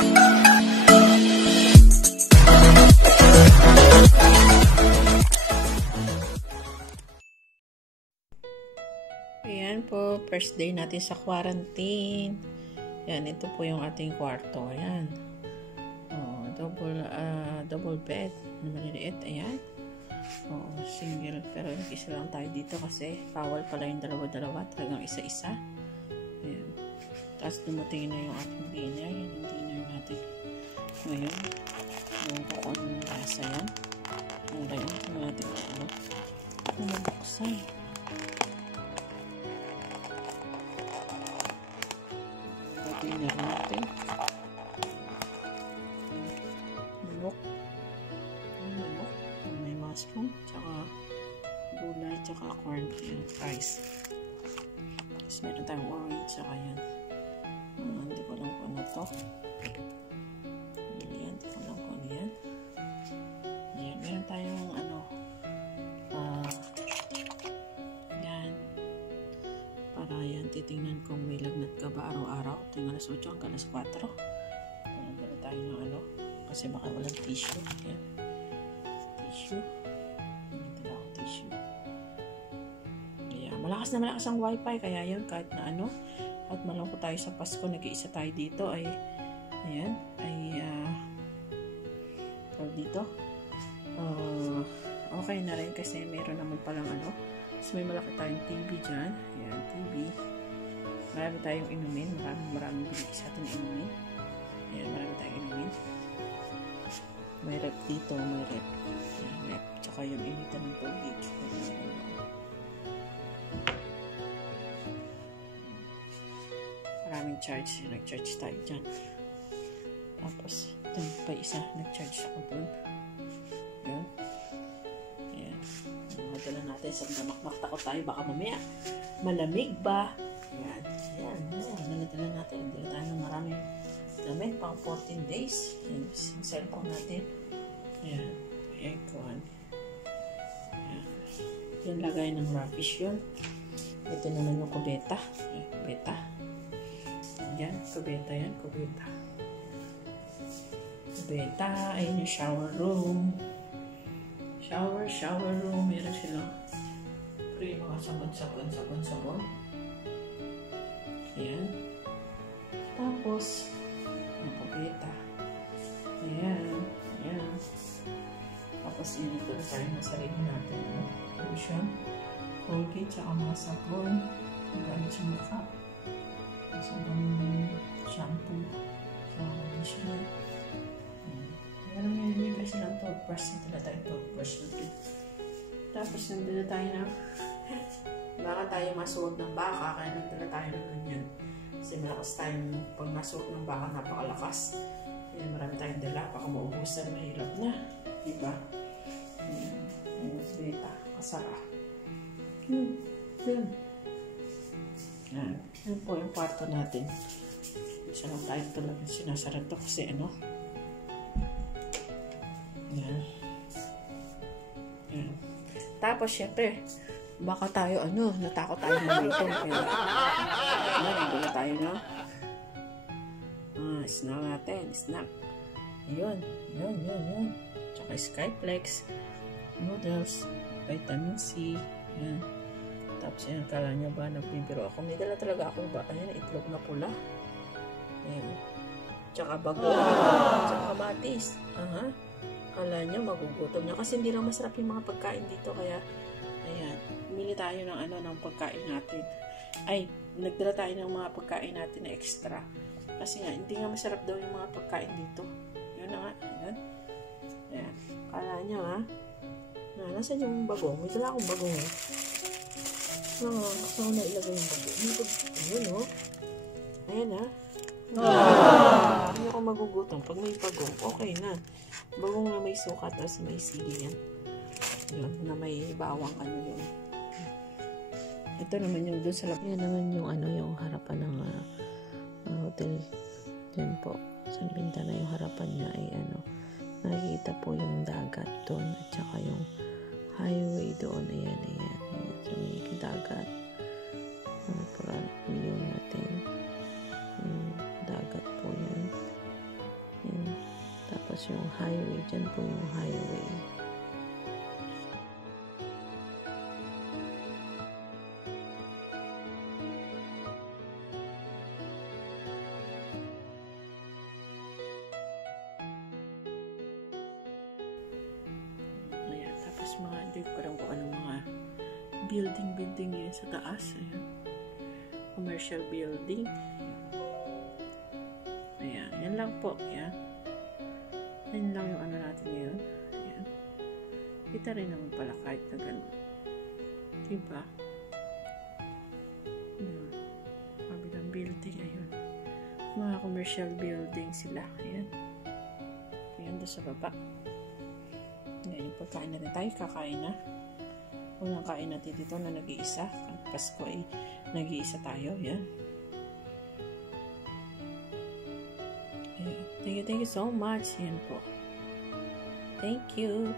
Ayan po, first day natin sa quarantine. Yan, ito po yung ating kwarto. Ayan. Oh, double bed. Maliliit. Ayan. Oh, single. Pero isa lang tayo dito kasi bawal pala yung dalawa-dalawa. Talagang isa-isa. Ayan. Tapos dumating na yung ating dinner. Yan yung dinner natin. Ngayon. Yung ko kung anong lasa yan. Ano ba yan? Ano natin ano? Ano mabuksan? Dinner natin. Manok. Manok. May mushroom. Tsaka gulay. Tsaka corn. Yung rice. Tapos meron tayong orange. Tsaka yan. Hindi ko lang kung ano to. Yan. Hindi ko lang kung ano yan. Ayan. Meron tayong ano. Yan. Para yan. Titingnan kung may lagnat ka ba araw-araw. Tingnan alas 8 hanggang alas 4. Dala tayo ng ano. Kasi baka walang tissue. Yan. Tissue. Dala ako tissue. Ayan. Malakas na malakas ang wifi. Kaya yun kahit na ano. At malungkot tayo sa Pasko. Nag-iisa tayo dito. Ay ayan. Dito. Okay na rin kasi meron naman palang ano. So may malaki tayong TV dyan. Ayan. TV. Marami tayong inumin. Maraming bilis sa atin inumin. Ayan, marami tayong inumin. May rep dito, may rep. Ayan, rep. Tsaka yung initan ng tubig. Maraming charge. Nag-charge tayo dyan. Tapos, ito pa isa. Nag-charge ako dun. Ayan. Ayan. Madala natin sa damakmak takot tayo. Baka mamaya malamig ba? Ayan. Ayan. Naladala natin. Dala tayo ng maraming gamit. Pang 14 days. Ayan. Yung cellphone natin. Ayan. Aircon. Ayan. Yung lagay ng rubbish yun. Ito naman yung kubeta. Ayan. Kubeta. Ayan. Kubeta yan. Kubeta. Kubeta. Ayan yung shower room. Shower room. Meron silang mga sabon. Ayan. Tapos, yung kubeta. Ayan. Ayan. Tapos, inito na tayo ng sarili natin. Lotion, Colgate, tsaka mga sabon. Ang gamit sa mukha. Sabon, shampoo, sa conditioner. Meron nga libre silang toothbrush. Nandala tayo toothbrush natin. Tapos, nandala tayo na baka tayo masuwag ng baka, kaya nagdala tayo ng ganyan. Kasi malakas tayong pag masuwag ng baka, napakalakas. Kaya marami tayong dala, baka maubusan, mahirap na. Diba? Beta, kasara. Yan. Yan po yung kwarto natin. Isa lang tayo talaga sinasara to kasi ano. Yan. Yan. Tapos, syempre, baka tayo, natakot tayo magutom. Kaya, nandun na tayo, no? Snack natin. Snack. Yun. Tsaka Skyflex. Noodles. Vitamin C. Yan. Tapos, yan. Kala nyo ba, nagbibiro ako? May dala talaga ako ba? Ayan, itlog na pula. Ayan. Tsaka bago. Tsaka kamatis. Kala nyo, magugutom nyo. Kasi hindi lang masarap yung mga pagkain dito. Kaya, ayan, pumili tayo ng pagkain natin. Ay, nagdala tayo ng mga pagkain natin na extra. Kasi nga, hindi nga masarap daw yung mga pagkain dito. Yun na nga, ayan. Ayan, kala nyo ha. Nasaan yung bagong? May dala akong bagong eh. Gusto ko na ilagay yung bagong. Ayan o. Ayan ha. Hindi ako magugutom. Pag may bagong, okay na. Bagong na may sukat, tapos may sili yan. Yun, na may bawang yun. Ito naman yung doon sa labas. Yan naman yung yung harapan ng hotel. Diyan po. Sa bintana yung harapan niya ay nakikita po yung dagat doon at saka yung highway doon. Ayan. So, may dagat. Para view natin. Dagat po yan. Tapos yung highway, dyan po yung highway. Ayan, tapos mga, hindi ko alam kung anong mga building yun sa taas. Ayan. Commercial building. Ayan, yan lang po. Ayan. Yan lang yung ano natin ngayon. Ayan. Kita rin naman pala kahit na ganun. Diba? Ayan. Kabilang building. Ayun. Mga commercial building sila. Ayan. Ayan, doon sa baba. Ayan, yung pagkain natin tayo. Kakain na. Unang kain natin dito na nag-iisa. Pasko ay nag-iisa tayo. Ayan. Thank you so much. Yan po. Thank you.